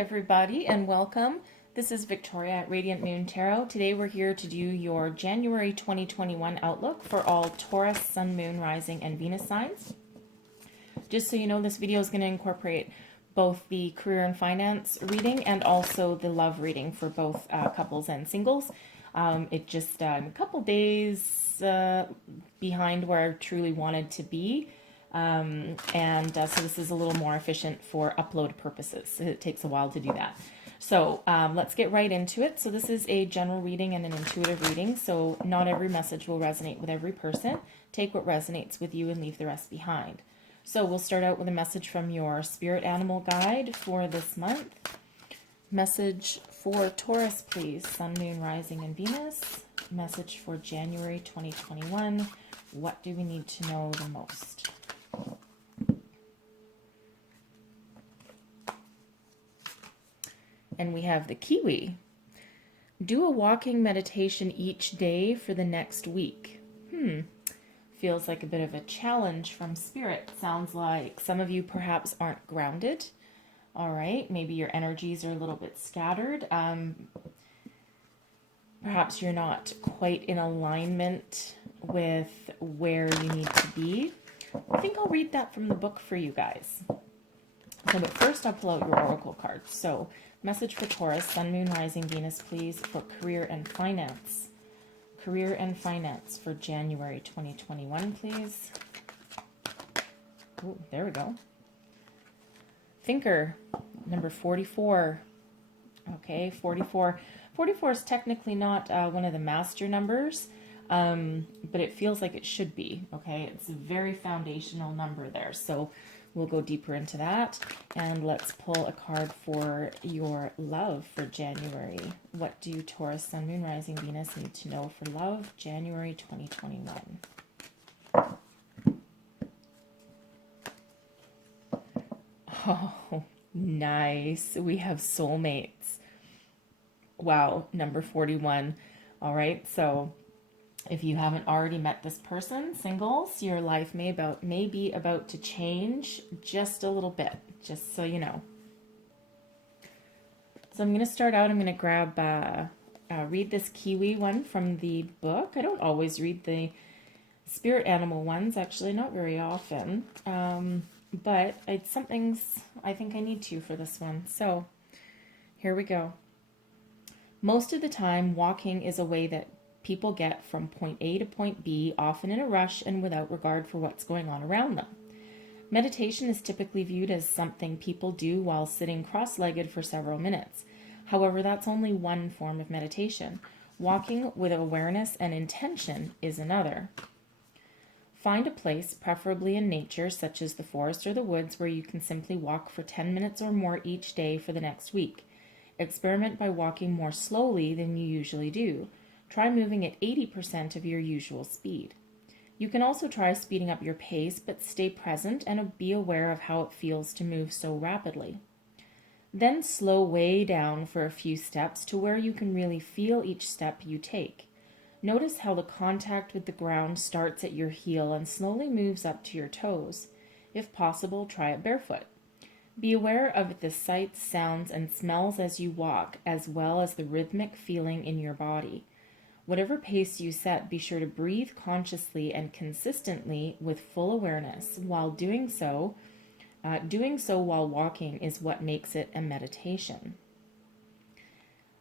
everybody, and welcome. This is Victoria at Radiant Moon Tarot. Today we're here to do your January 2021 outlook for all Taurus, Sun, Moon, Rising, and Venus signs. Just so you know, this video is going to incorporate both the career and finance reading and also the love reading for both couples and singles. It just I'm a couple days behind where I truly wanted to be. So this is a little more efficient for upload purposes. It takes a while to do that. So let's get right into it. So this is a general reading and an intuitive reading. So not every message will resonate with every person. Take what resonates with you and leave the rest behind. So we'll start out with a message from your spirit animal guide for this month. Message for Taurus, please. Sun, Moon, Rising, and Venus. Message for January 2021. What do we need to know the most? And we have the Kiwi. Do a walking meditation each day for the next week. Feels like a bit of a challenge from Spirit. Sounds like some of you perhaps aren't grounded. All right, maybe your energies are a little bit scattered. Perhaps you're not quite in alignment with where you need to be. I think I'll read that from the book for you guys. So, but first I'll pull out your oracle cards. So, message for Taurus, Sun, Moon, Rising, Venus, please, for career and finance. Career and finance for January 2021, please. Oh, there we go. Thinker, number 44. Okay, 44. 44 is technically not one of the master numbers, but it feels like it should be. Okay, it's a very foundational number there. So we'll go deeper into that, and let's pull a card for your love for January. What do Taurus, Sun, Moon, Rising, Venus need to know for love, January 2021? Oh, nice. We have soulmates. Wow, number 41. All right, so if you haven't already met this person, singles, your life may be about to change just a little bit, just so you know. So I'm going to start out, I'm going to grab, read this Kiwi one from the book. I don't always read the spirit animal ones, actually, not very often, but it's something I think I need to for this one. So here we go. Most of the time, walking is a way that people get from point A to point B, often in a rush and without regard for what's going on around them. Meditation is typically viewed as something people do while sitting cross-legged for several minutes. However, that's only one form of meditation. Walking with awareness and intention is another. Find a place, preferably in nature, such as the forest or the woods, where you can simply walk for 10 minutes or more each day for the next week. Experiment by walking more slowly than you usually do. Try moving at 80% of your usual speed. You can also try speeding up your pace, but stay present and be aware of how it feels to move so rapidly. Then slow way down for a few steps to where you can really feel each step you take. Notice how the contact with the ground starts at your heel and slowly moves up to your toes. If possible, try it barefoot. Be aware of the sights, sounds, and smells as you walk, as well as the rhythmic feeling in your body. Whatever pace you set, be sure to breathe consciously and consistently with full awareness. While doing so while walking is what makes it a meditation.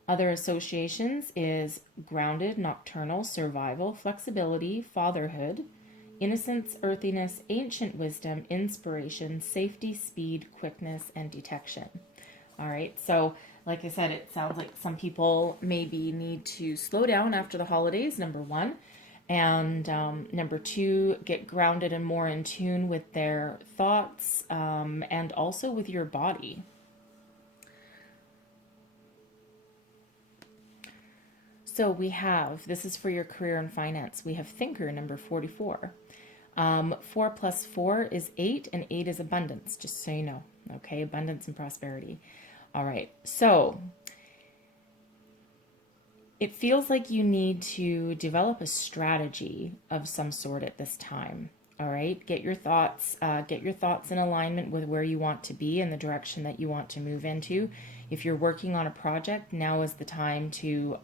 Other associations is grounded, nocturnal, survival, flexibility, fatherhood, innocence, earthiness, ancient wisdom, inspiration, safety, speed, quickness, and detection. All right, so like I said, it sounds like some people maybe need to slow down after the holidays, number one. And number two, get grounded and more in tune with their thoughts and also with your body. So we have, this is for your career and finance, we have Thinker, number 44. 4 plus 4 is 8, and 8 is abundance, just so you know. Okay, abundance and prosperity. All right, so it feels like you need to develop a strategy of some sort at this time. All right, get your thoughts in alignment with where you want to be and the direction that you want to move into. If you're working on a project, now is the time to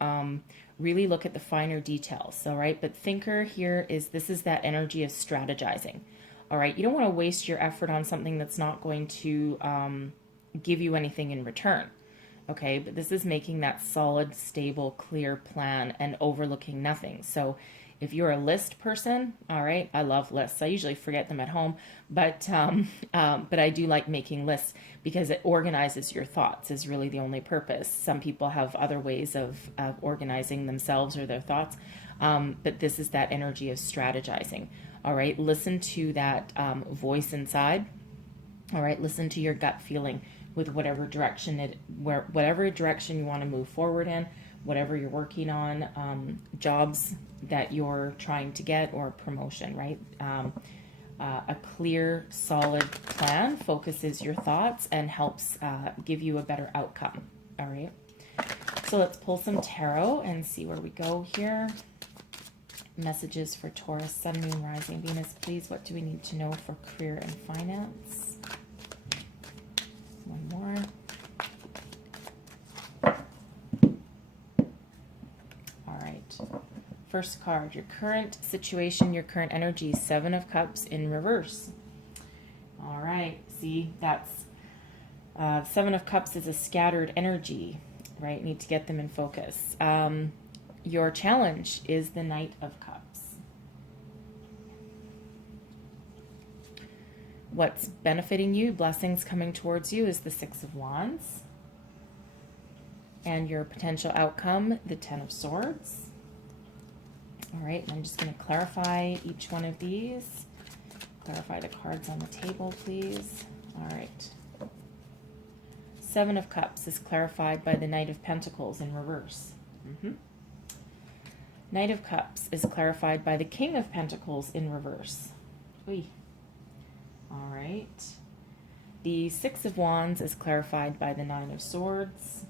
really look at the finer details. All right, but thinker here this is that energy of strategizing. All right, you don't want to waste your effort on something that's not going to give you anything in return. Okay, but this is making that solid, stable, clear plan and overlooking nothing. So if you're a list person, all right, I love lists. I usually forget them at home, but I do like making lists because it organizes your thoughts is really the only purpose. Some people have other ways of organizing themselves or their thoughts, but this is that energy of strategizing. All right, listen to that voice inside. All right, listen to your gut feeling with whatever direction you want to move forward in, whatever you're working on, jobs that you're trying to get or promotion, right? A clear, solid plan focuses your thoughts and helps give you a better outcome. All right. So let's pull some tarot and see where we go here. Messages for Taurus, Sun, Moon, Rising, Venus, please. What do we need to know for career and finance? One more. All right. First card, your current situation, your current energy, Seven of Cups in reverse. All right. See, that's Seven of Cups is a scattered energy, right? Need to get them in focus. Your challenge is the Knight of Cups. What's benefiting you, blessings coming towards you, is the Six of Wands. And your potential outcome, the Ten of Swords. All right, and I'm just going to clarify each one of these. Clarify the cards on the table, please. All right. Seven of Cups is clarified by the Knight of Pentacles in reverse. Knight of Cups is clarified by the King of Pentacles in reverse. Oy. All right. The Six of Wands is clarified by the Nine of Swords.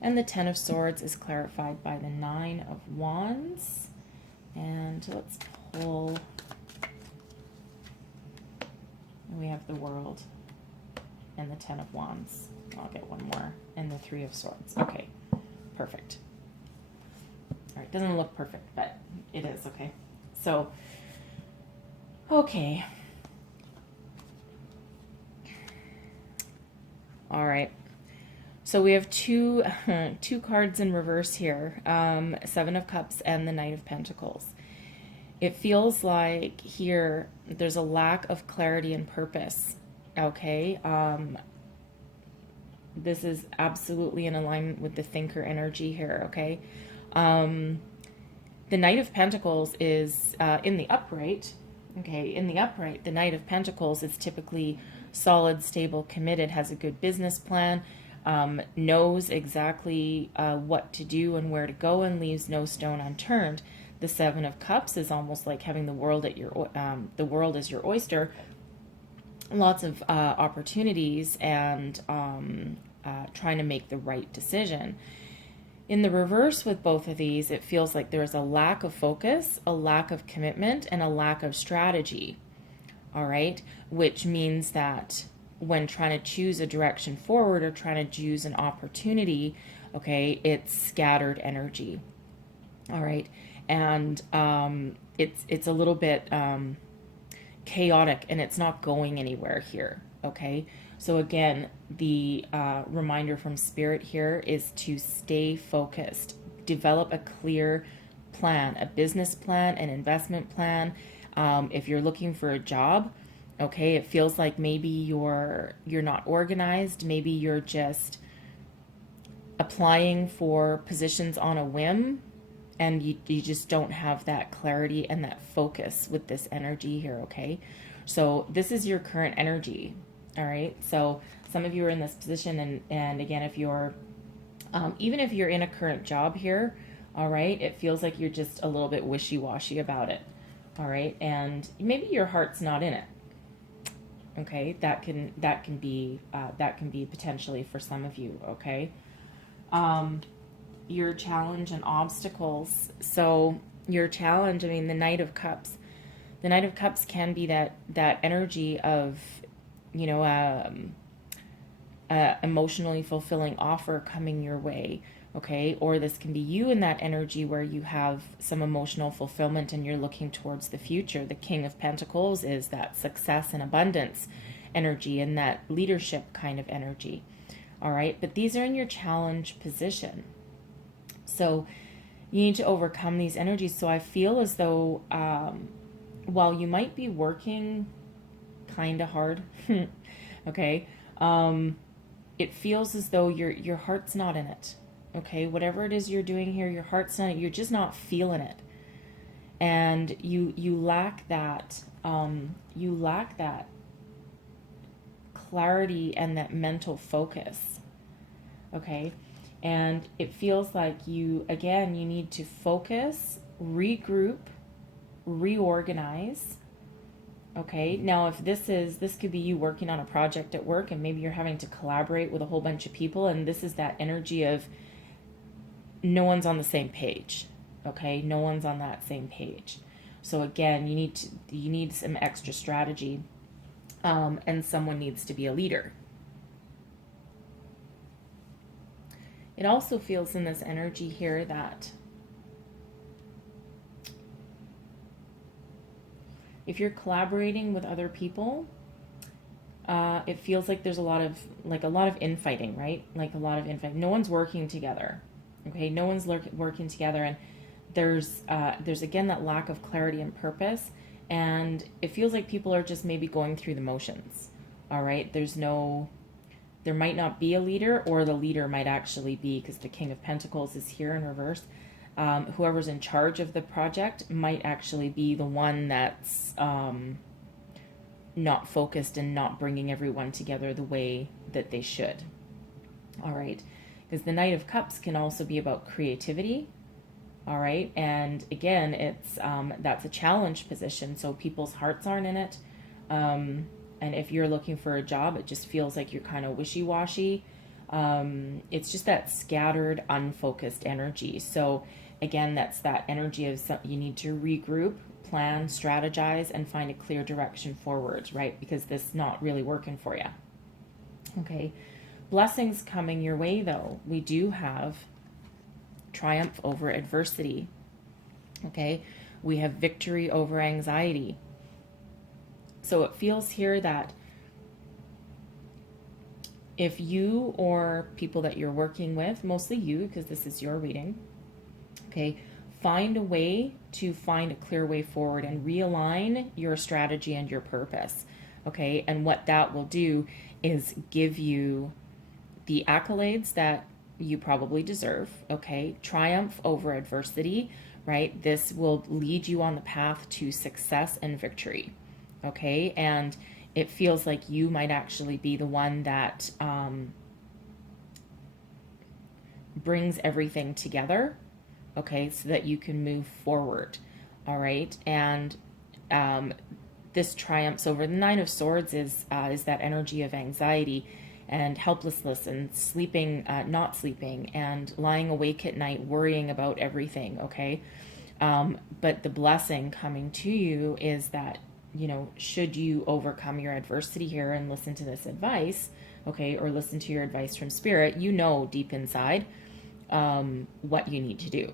And the Ten of Swords is clarified by the Nine of Wands. And let's pull. We have the World and the Ten of Wands. I'll get one more. And the Three of Swords. Okay, perfect. All right, doesn't look perfect, but it is, okay? So, okay. All right. So we have two cards in reverse here, Seven of Cups and the Knight of Pentacles. It feels like here there's a lack of clarity and purpose, okay? This is absolutely in alignment with the thinker energy here, okay? The Knight of Pentacles is in the upright, okay? In the upright, the Knight of Pentacles is typically solid, stable, committed, has a good business plan, knows exactly what to do and where to go, and leaves no stone unturned. The Seven of Cups is almost like having the world at your the world as your oyster. Lots of opportunities and trying to make the right decision. In the reverse with both of these, it feels like there's a lack of focus, a lack of commitment, and a lack of strategy. All right, which means that when trying to choose a direction forward or trying to choose an opportunity, okay, it's scattered energy. All right, and it's a little bit chaotic, and it's not going anywhere here. Okay, so again, the reminder from Spirit here is to stay focused, develop a clear plan, a business plan, an investment plan. If you're looking for a job, okay, it feels like maybe you're not organized. Maybe you're just applying for positions on a whim, and you just don't have that clarity and that focus with this energy here, okay? So this is your current energy, all right? So some of you are in this position, and again, if you're, even if you're in a current job here, all right, it feels like you're just a little bit wishy-washy about it, all right? And maybe your heart's not in it. Okay, that can be potentially for some of you, okay? Your challenge and obstacles. So your challenge, I mean, the Knight of Cups. The Knight of Cups can be that energy of, you know, emotionally fulfilling offer coming your way. Okay, or this can be you in that energy where you have some emotional fulfillment and you're looking towards the future. The King of Pentacles is that success and abundance energy and that leadership kind of energy. All right, but these are in your challenge position. So you need to overcome these energies. So I feel as though while you might be working kind of hard, okay, it feels as though your heart's not in it. Okay, whatever it is you're doing here, your heart's not, you're just not feeling it. And you lack that clarity and that mental focus. Okay, and it feels like you need to focus, regroup, reorganize. Okay, now if this could be you working on a project at work and maybe you're having to collaborate with a whole bunch of people, and this is that energy of no one's on the same page. Okay, no one's on that same page. So again, you need some extra strategy, and someone needs to be a leader. It also feels in this energy here that if you're collaborating with other people, it feels like there's a lot of infighting, right? Like a lot of infighting. No one's working together. Okay, no one's working together, and there's again that lack of clarity and purpose, and it feels like people are just maybe going through the motions. All right, there might not be a leader, or the leader might actually be, because the King of Pentacles is here in reverse. Whoever's in charge of the project might actually be the one that's not focused and not bringing everyone together the way that they should. All right, because the Knight of Cups can also be about creativity. All right, and again, it's that's a challenge position, so people's hearts aren't in it. And if you're looking for a job, it just feels like you're kind of wishy-washy. It's just that scattered, unfocused energy. So again, that's that energy of you need to regroup, plan, strategize, and find a clear direction forward, right? Because this is not really working for you. Okay, blessings coming your way, though. We do have triumph over adversity. Okay, we have victory over anxiety. So it feels here that if you or people that you're working with, mostly you, because this is your reading, okay, find a way to find a clear way forward and realign your strategy and your purpose, okay? And what that will do is give you the accolades that you probably deserve, okay? Triumph over adversity, right? This will lead you on the path to success and victory, okay? And it feels like you might actually be the one that brings everything together, okay, so that you can move forward, all right? And this triumphs over the Nine of Swords is that energy of anxiety and helplessness and sleeping, not sleeping, and lying awake at night worrying about everything, okay? But the blessing coming to you is that, you know, should you overcome your adversity here and listen to this advice, okay, or listen to your advice from Spirit, you know deep inside what you need to do.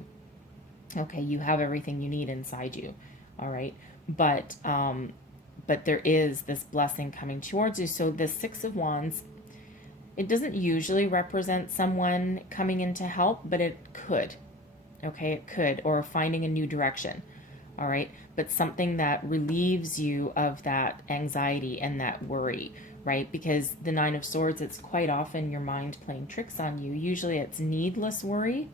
Okay, you have everything you need inside you, all right? But there is this blessing coming towards you. So the Six of Wands, it doesn't usually represent someone coming in to help, but it could, okay? It could, or finding a new direction, all right? But something that relieves you of that anxiety and that worry, right? Because the Nine of Swords, it's quite often your mind playing tricks on you. Usually it's needless worry,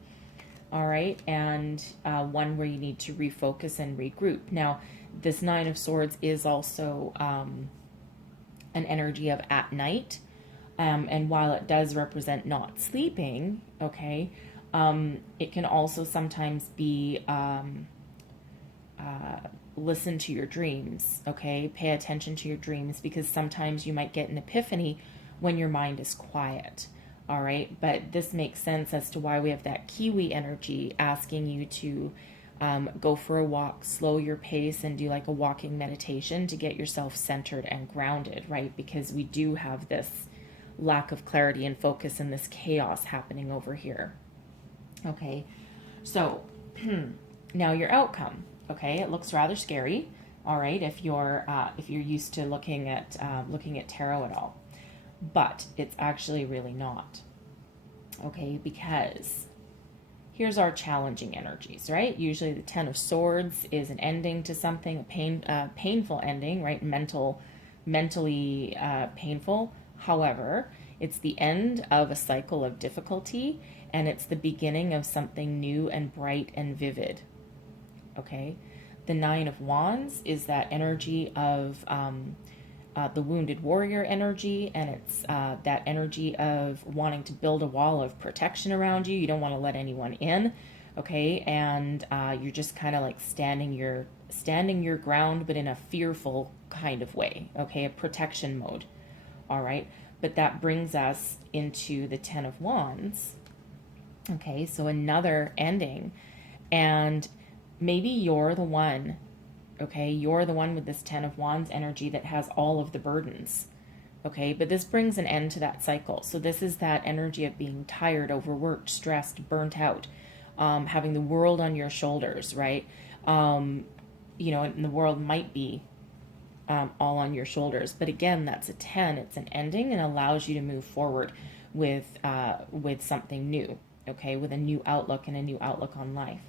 all right? And one where you need to refocus and regroup. Now, this Nine of Swords is also an energy of at night. And while it does represent not sleeping, okay, it can also sometimes be listen to your dreams, okay? Pay attention to your dreams, because sometimes you might get an epiphany when your mind is quiet, all right? But this makes sense as to why we have that Kiwi energy asking you to Go for a walk, slow your pace, and do like a walking meditation to get yourself centered and grounded, right? Because we do have this lack of clarity and focus and this chaos happening over here. Okay, so now your outcome. Okay, it looks rather scary. All right, if you're used to looking at tarot at all, but it's actually really not. Okay, because here's our challenging energies, right? Usually the Ten of Swords is an ending to something, a painful ending, right? Mentally painful. However, it's the end of a cycle of difficulty, and it's the beginning of something new and bright and vivid. Okay? The Nine of Wands is that energy of the wounded warrior energy, and it's that energy of wanting to build a wall of protection around you. You don't want to let anyone in, okay? And you're just kind of like standing your ground, but in a fearful kind of way, okay? A protection mode, all right? But that brings us into the Ten of Wands, okay? So another ending, and maybe you're the one. Okay, you're the one with this Ten of Wands energy that has all of the burdens. Okay, but this brings an end to that cycle. So this is that energy of being tired, overworked, stressed, burnt out, having the world on your shoulders, right? And the world might be all on your shoulders. But again, that's a 10. It's an ending and allows you to move forward with something new, okay, with a new outlook and a new outlook on life.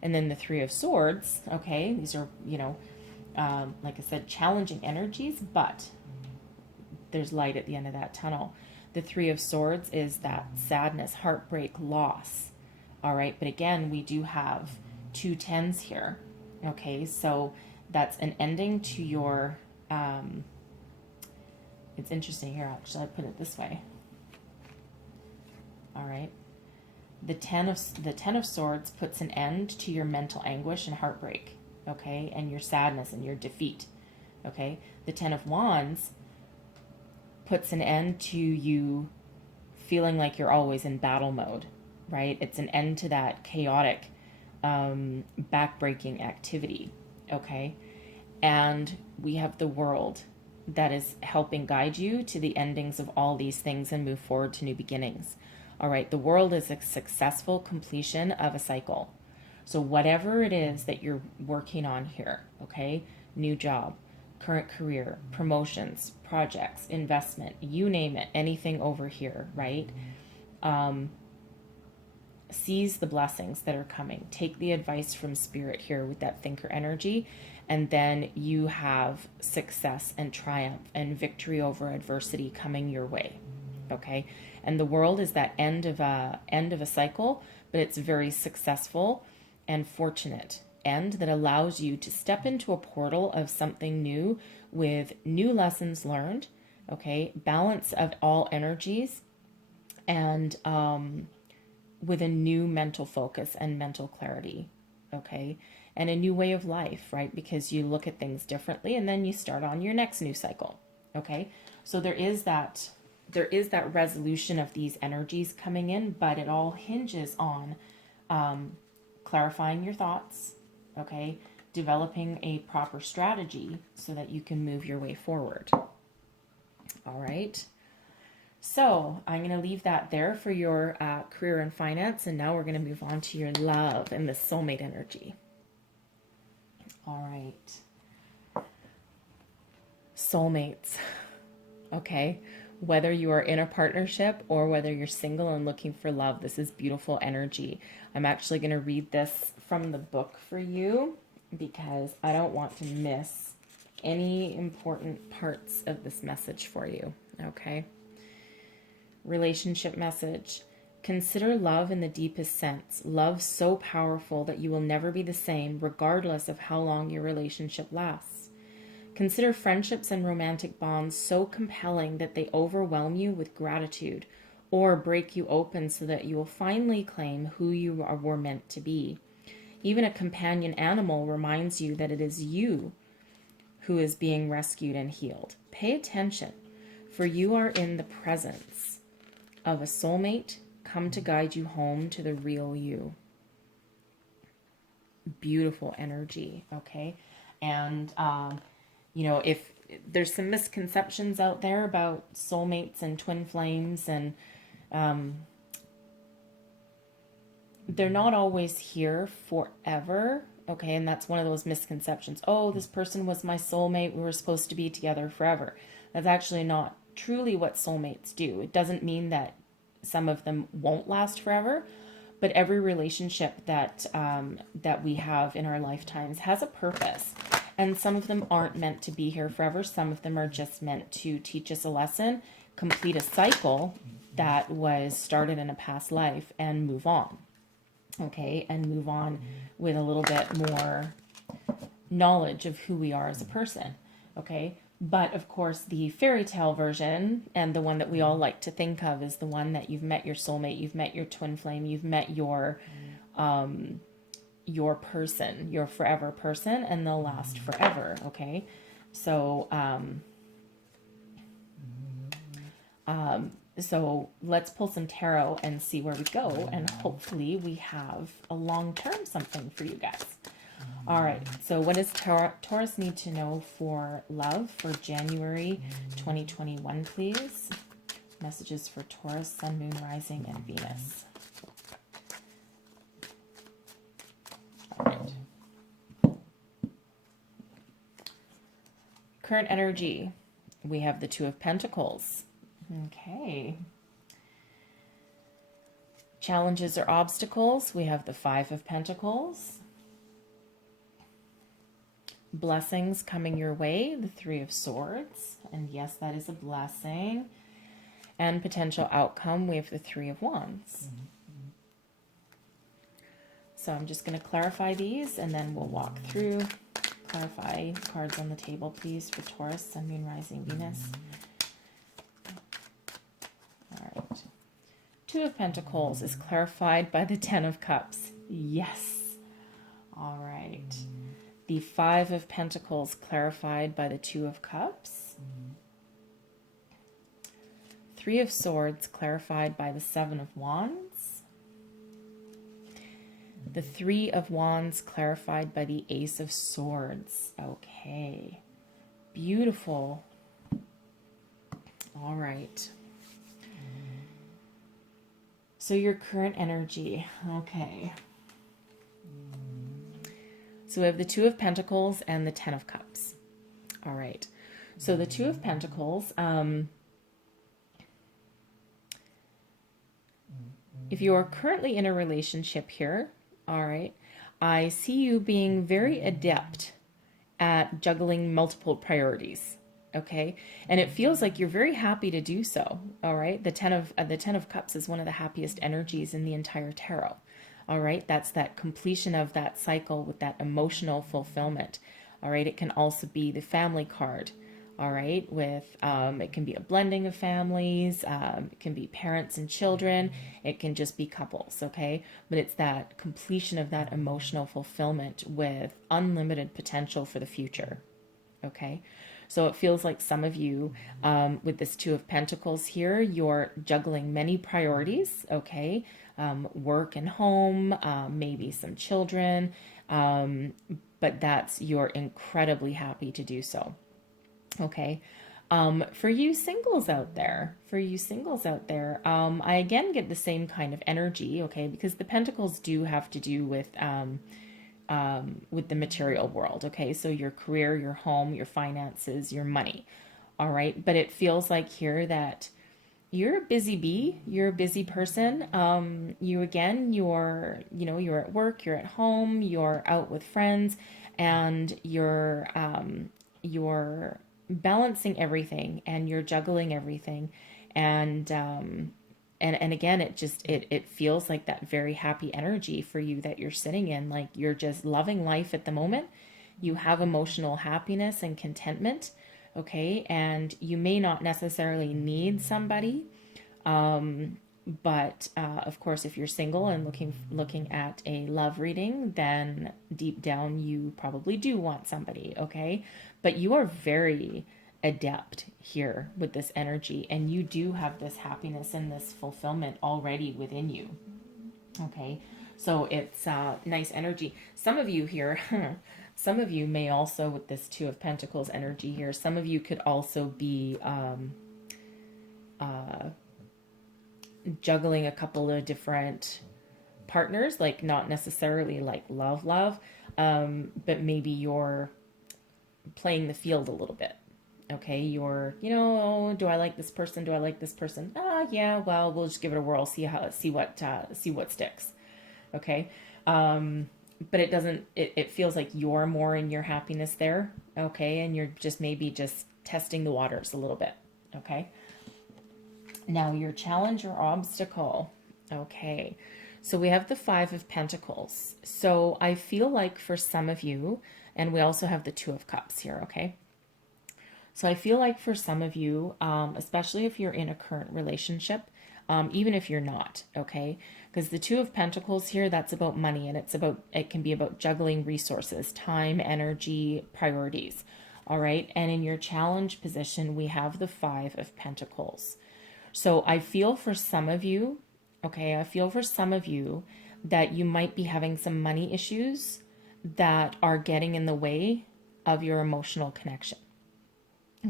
And then the Three of Swords, okay, these are, like I said, challenging energies, but there's light at the end of that tunnel. The Three of Swords is that sadness, heartbreak, loss, all right? But again, we do have two tens here, okay? So that's an ending to your, it's interesting here, actually, I put it this way, all right? The Ten of Swords puts an end to your mental anguish and heartbreak, okay, and your sadness and your defeat, okay. The Ten of Wands puts an end to you feeling like you're always in battle mode, right? It's an end to that chaotic, backbreaking activity, okay. And we have the World that is helping guide you to the endings of all these things and move forward to new beginnings. All right, the World is a successful completion of a cycle. So whatever it is that you're working on here, okay, new job, current career, promotions, projects, investment, you name it, anything over here, right? Seize the blessings that are coming. Take the advice from Spirit here with that thinker energy, and then you have success and triumph and victory over adversity coming your way, okay? And the World is that end of a cycle, but it's very successful and fortunate end that allows you to step into a portal of something new with new lessons learned, okay, balance of all energies, and with a new mental focus and mental clarity, okay, and a new way of life, right? Because you look at things differently, and then you start on your next new cycle, okay? So there is that resolution of these energies coming in, but it all hinges on clarifying your thoughts, okay, developing a proper strategy so that you can move your way forward. All right. So I'm going to leave that there for your career and finance, and now we're going to move on to your love and the soulmate energy. All right. Soulmates. Okay. Whether you are in a partnership or whether you're single and looking for love, this is beautiful energy. I'm actually going to read this from the book for you because I don't want to miss any important parts of this message for you, okay? Relationship message. Consider love in the deepest sense. Love so powerful that you will never be the same regardless of how long your relationship lasts. Consider friendships and romantic bonds so compelling that they overwhelm you with gratitude or break you open so that you will finally claim who you were meant to be. Even a companion animal reminds you that it is you who is being rescued and healed. Pay attention, for you are in the presence of a soulmate come to guide you home to the real you. beautiful energy. Okay. And, you know, if there's some misconceptions out there about soulmates and twin flames, and they're not always here forever. Okay. And that's one of those misconceptions. Oh, this person was my soulmate. We were supposed to be together forever. That's actually not truly what soulmates do. It doesn't mean that some of them won't last forever, but every relationship that that we have in our lifetimes has a purpose. And some of them aren't meant to be here forever. Some of them are just meant to teach us a lesson, complete a cycle that was started in a past life, and move on. Okay, and move on with a little bit more knowledge of who we are as a person. Okay, but of course the fairy tale version, and the one that we all like to think of, is the one that you've met your soulmate, you've met your twin flame, you've met your person, your forever person, and they'll last forever. Okay, so so let's pull some tarot and see where we go, and hopefully we have a long-term something for you guys. All right, so what does Taurus need to know for love for January 2021, please? Messages for Taurus, Sun, Moon, Rising, and Venus. All right. Current energy, we have the Two of Pentacles. Okay. Challenges or obstacles, we have the Five of Pentacles. Blessings coming your way, the Three of Swords. And yes, that is a blessing. And potential outcome, we have the Three of Wands. So I'm just going to clarify these, and then we'll walk through. Clarify cards on the table, please, for Taurus, Sun, Moon, Rising, Venus. All right. Two of Pentacles is clarified by the Ten of Cups. Yes. All right. The Five of Pentacles clarified by the Two of Cups. Three of Swords clarified by the Seven of Wands. The Three of Wands clarified by the Ace of Swords. Okay. Beautiful. All right. So your current energy. Okay. So we have the Two of Pentacles and the Ten of Cups. All right. So the Two of Pentacles, if you are currently in a relationship here, all right, I see you being very adept at juggling multiple priorities. Okay. And it feels like you're very happy to do so. All right. The Ten of Cups is one of the happiest energies in the entire tarot. All right. That's that completion of that cycle with that emotional fulfillment. All right. It can also be the family card. All right. With, it can be a blending of families. It can be parents and children. It can just be couples. Okay. But it's that completion of that emotional fulfillment with unlimited potential for the future. Okay. So it feels like some of you, with this Two of Pentacles here, you're juggling many priorities, okay? Work and home, maybe some children, but you're incredibly happy to do so, okay? For you singles out there, I again get the same kind of energy, okay? Because the Pentacles do have to do with the material world, okay? So your career, your home, your finances, your money, all right? But it feels like here that you're a busy bee, you're a busy person. You're at work, you're at home, you're out with friends, and you're balancing everything, and you're juggling everything, and again, it feels like that very happy energy for you that you're sitting in, like you're just loving life at the moment. You have emotional happiness and contentment, okay? And you may not necessarily need somebody, but of course, if you're single and looking at a love reading, then deep down you probably do want somebody, okay? But you are very adept here with this energy, and you do have this happiness and this fulfillment already within you, okay? So it's nice energy. Some of you here, some of you may also, with this Two of Pentacles energy here, some of you could also be juggling a couple of different partners, like not necessarily like love, but maybe you're playing the field a little bit. Okay, you're, do I like this person? Do I like this person? Yeah, well, we'll just give it a whirl, see what sticks. Okay. But it doesn't, it feels like you're more in your happiness there. Okay. And you're just maybe just testing the waters a little bit. Okay. Now your challenge or obstacle. Okay. So we have the Five of Pentacles. So I feel like for some of you, and we also have the Two of Cups here. Okay. So I feel like for some of you, especially if you're in a current relationship, even if you're not, okay, because the Two of Pentacles here, that's about money, and it can be about juggling resources, time, energy, priorities. All right. And in your challenge position, we have the Five of Pentacles. So I feel for some of you, okay, that you might be having some money issues that are getting in the way of your emotional connection.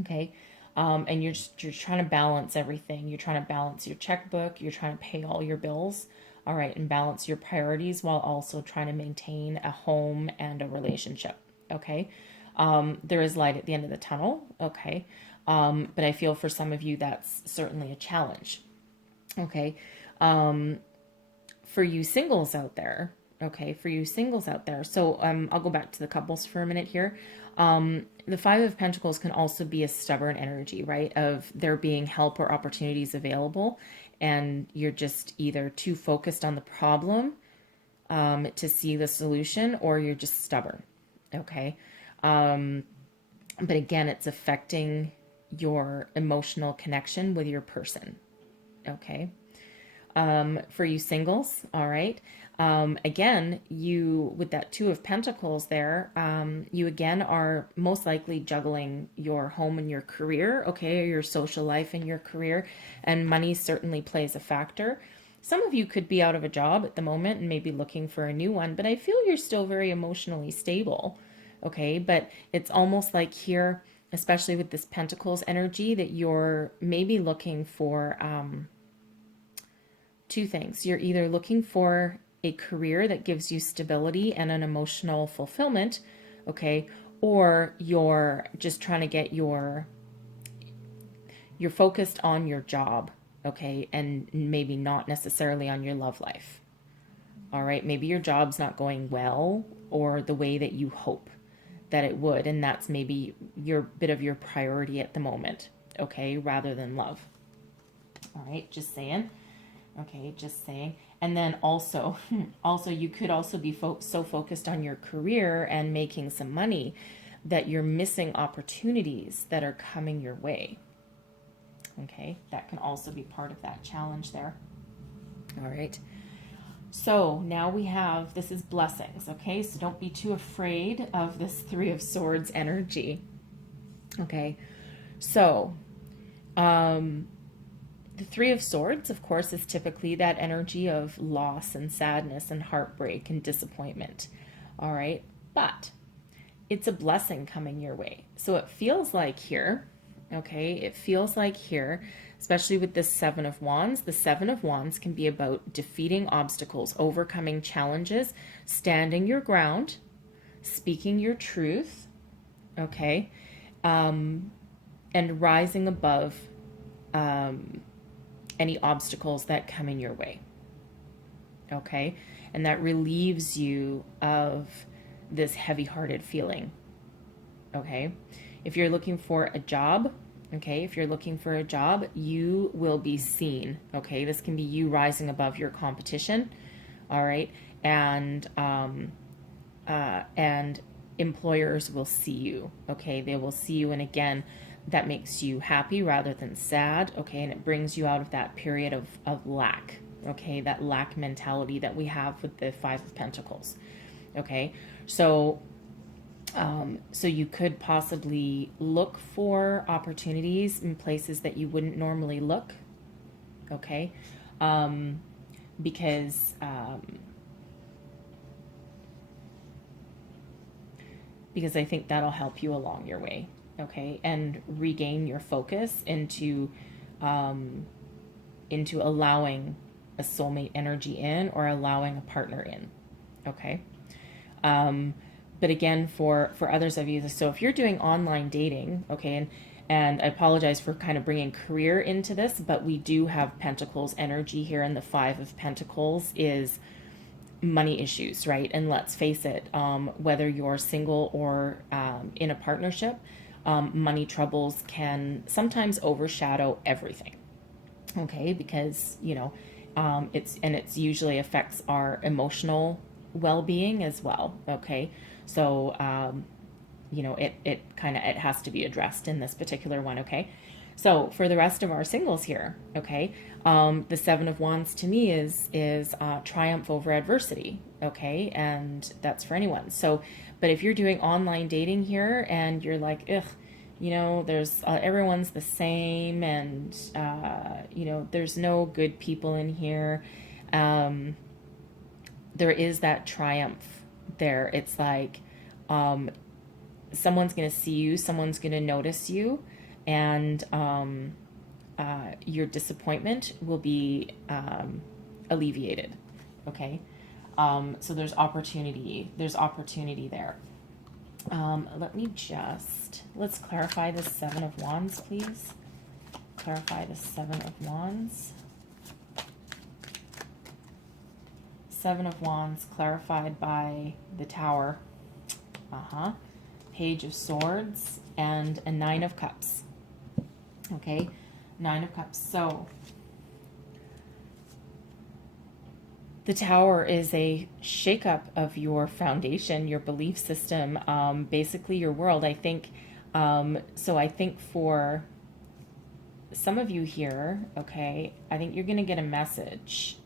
Okay. And you're trying to balance everything. You're trying to balance your checkbook. You're trying to pay all your bills. All right. And balance your priorities while also trying to maintain a home and a relationship. Okay. There is light at the end of the tunnel. Okay. But I feel for some of you, that's certainly a challenge. Okay. For you singles out there. Okay. So, I'll go back to the couples for a minute here. The Five of Pentacles can also be a stubborn energy, right? Of there being help or opportunities available, and you're just either too focused on the problem to see the solution, or you're just stubborn. Okay. But again, it's affecting your emotional connection with your person. Okay. For you singles, all right. Again, you, with that Two of Pentacles there, you again are most likely juggling your home and your career, okay, or your social life and your career, and money certainly plays a factor. Some of you could be out of a job at the moment and maybe looking for a new one, but I feel you're still very emotionally stable, okay, but it's almost like here, especially with this Pentacles energy, that you're maybe looking for two things. You're either looking for a career that gives you stability and an emotional fulfillment, okay, or you're just trying to get you're focused on your job, okay, and maybe not necessarily on your love life. All right, maybe your job's not going well or the way that you hope that it would, and that's maybe your bit of your priority at the moment, okay, rather than love. All right, just saying. Okay, just saying. And then also you could also be so focused on your career and making some money that you're missing opportunities that are coming your way. Okay, that can also be part of that challenge there. All right. So now we have, this is blessings, okay? So don't be too afraid of this Three of Swords energy. Okay, so the Three of Swords, of course, is typically that energy of loss and sadness and heartbreak and disappointment. All right. But it's a blessing coming your way. So it feels like here, okay, especially with this Seven of Wands, the Seven of Wands can be about defeating obstacles, overcoming challenges, standing your ground, speaking your truth, okay, and rising above any obstacles that come in your way. Okay. And that relieves you of this heavy-hearted feeling. Okay. If you're looking for a job, you will be seen. Okay. This can be you rising above your competition. All right. And employers will see you. Okay. They will see you. And again, that makes you happy rather than sad, okay, and it brings you out of that period of lack, okay, that lack mentality that we have with the Five of Pentacles, okay, so you could possibly look for opportunities in places that you wouldn't normally look, okay, because because I think that'll help you along your way, okay? And regain your focus into allowing a soulmate energy in, or allowing a partner in, okay? But again, for others of you, so if you're doing online dating, okay, and I apologize for kind of bringing career into this, but we do have Pentacles energy here, and the Five of Pentacles is money issues, right? And let's face it, whether you're single or in a partnership, money troubles can sometimes overshadow everything, okay? Because, you know, it's usually affects our emotional well-being as well, okay? So, you know, it has to be addressed in this particular one, okay? So for the rest of our singles here, okay, the Seven of Wands to me is triumph over adversity, okay, and that's for anyone. So, but if you're doing online dating here and you're like, ugh, you know, there's everyone's the same, and you know, there's no good people in here. There is that triumph there. It's like someone's going to see you, someone's going to notice you, and your disappointment will be alleviated, okay? So there's opportunity there. Let's clarify the Seven of Wands, please. Clarify the Seven of Wands. Seven of Wands clarified by the Tower. Page of Swords and a Nine of Cups. Okay, Nine of Cups. So the Tower is a shakeup of your foundation, your belief system, basically your world. I think, so I think for some of you here, okay, I think you're going to get a message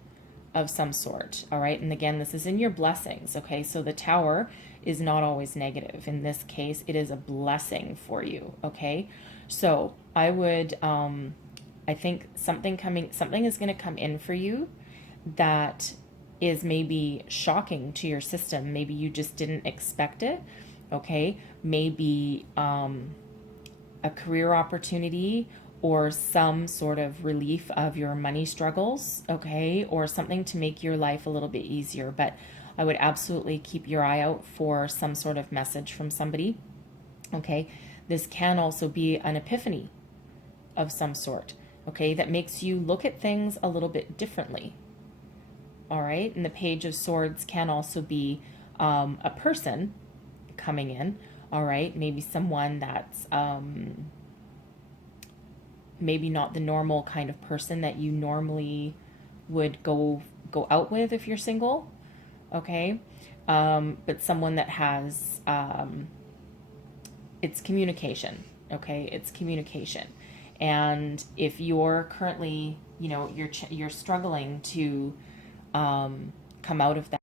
of some sort, all right? And again, this is in your blessings, okay? So the Tower is not always negative. In this case, it is a blessing for you, okay? So I would, I think something is going to come in for you that is maybe shocking to your system. Maybe you just didn't expect it, okay? Maybe a career opportunity, or some sort of relief of your money struggles, okay? Or something to make your life a little bit easier. But I would absolutely keep your eye out for some sort of message from somebody, okay? This can also be an epiphany of some sort, okay? That makes you look at things a little bit differently, all right? And the Page of Swords can also be a person coming in, all right? Maybe someone that's maybe not the normal kind of person that you normally would go out with if you're single, okay? But someone that has, it's communication, okay? It's communication. And if you're currently, you know, you're struggling to come out of that